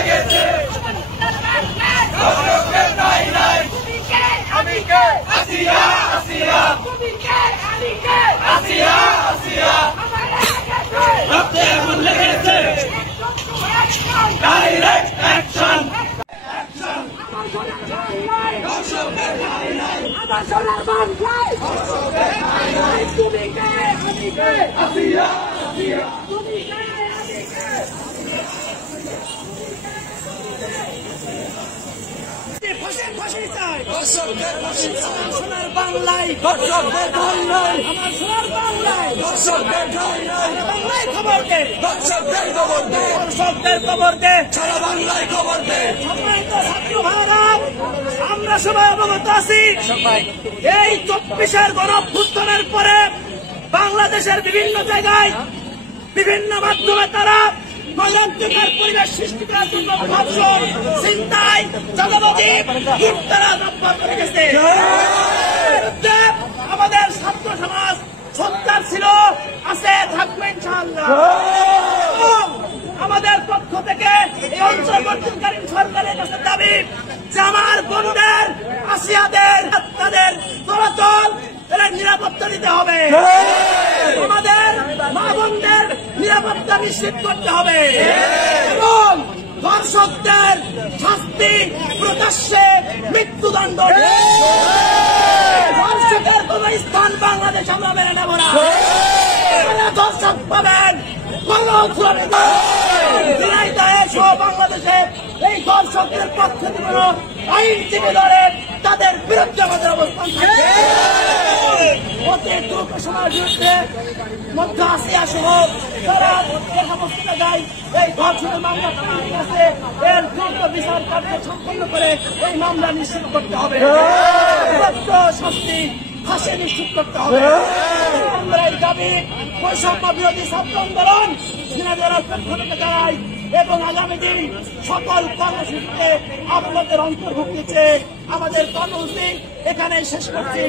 লেগেছে দর্শকের নাই নাই আমি কে আসিয়া আসিয়া তুমি কে আমি কে আসিয়া আসিয়া রক্তে আগুন লেগেছে ডাইরেক্ট অ্যাকশন দর্শকের নাই নাই আমার সোনার বাংলায় দর্শকের নাই নাই তুমি কে আমি কে আসিয়া আসিয়া তুমি কে আমি কে ফাঁসি চাই দর্শকদের ফাঁসি চাই সোনার বাংলায় দর্শকদের ঠাঁই নাই আমার সোনার বাংলায় দর্শকদের ঠাঁই নাই বাংলায় খবর দে দর্শকদের খবর দে দর্শকদের খবর দে সারা বাংলায় খবর দে সম্মানিত ছাত্র ভাইরা আমরা সবাই অবগত আছি এই 24-এর গণঅভ্যুত্থানের পরে বাংলাদেশের বিভিন্ন জায়গায় বিভিন্ন মাধ্যমে তারা কল্যাণকর পরিবেশ সৃষ্টি করার জন্য ধর্ষণ ছিনতাই চাঁদাবাজি লুটতরাজ অব্যাহত করে গেছে আমাদের ছাত্র সমাজ সত্যার ছিল আছে থাকবে ইনশাআল্লাহ আমাদের পক্ষ থেকে এই অন্তর্বর্তীকালীন সরকারের কাছে দাবি যে আমার বোনদের আসিয়াদের তাদের চলাচল এর নিরাপত্তা দিতে হবে আমাদের মা বোনদের নিরাপত্তা নিশ্চিত করতে হবে এবং ধর্ষকদের শাস্তি প্রকাশ্যে মৃত্যুদণ্ড ধর্ষকের কোন স্থান বাংলাদেশ আমরা মেনে নেব না ধর্ষক পাবেন বাংলাদেশে এই ধর্ষকদের পক্ষে কোন আইনজীবী দলের তাদের বিরুদ্ধে আমাদের অবস্থান থাকে অতি দ্রুত সময়ের বিরুদ্ধে মধ্য আসিয়া সহ তারা যে সমস্ত জায়গায় এই ধর্ষণের মামলা আছে এর দ্রুত বিচার কার্য সম্পন্ন করে এই মামলা নিশ্চিত করতে হবে শাস্তি ফাঁসি নিশ্চিত করতে হবে আমরা এই দাবি বৈষম্য বিরোধী ছাত্র আন্দোলন দিনাজপুরের পক্ষ থেকে জানাই এবং আগামী দিন সকল কর্মসূচিতে আপনাদের অন্তর্ভুক্ত আমাদের কর্মসূচি এখানে শেষ করছি।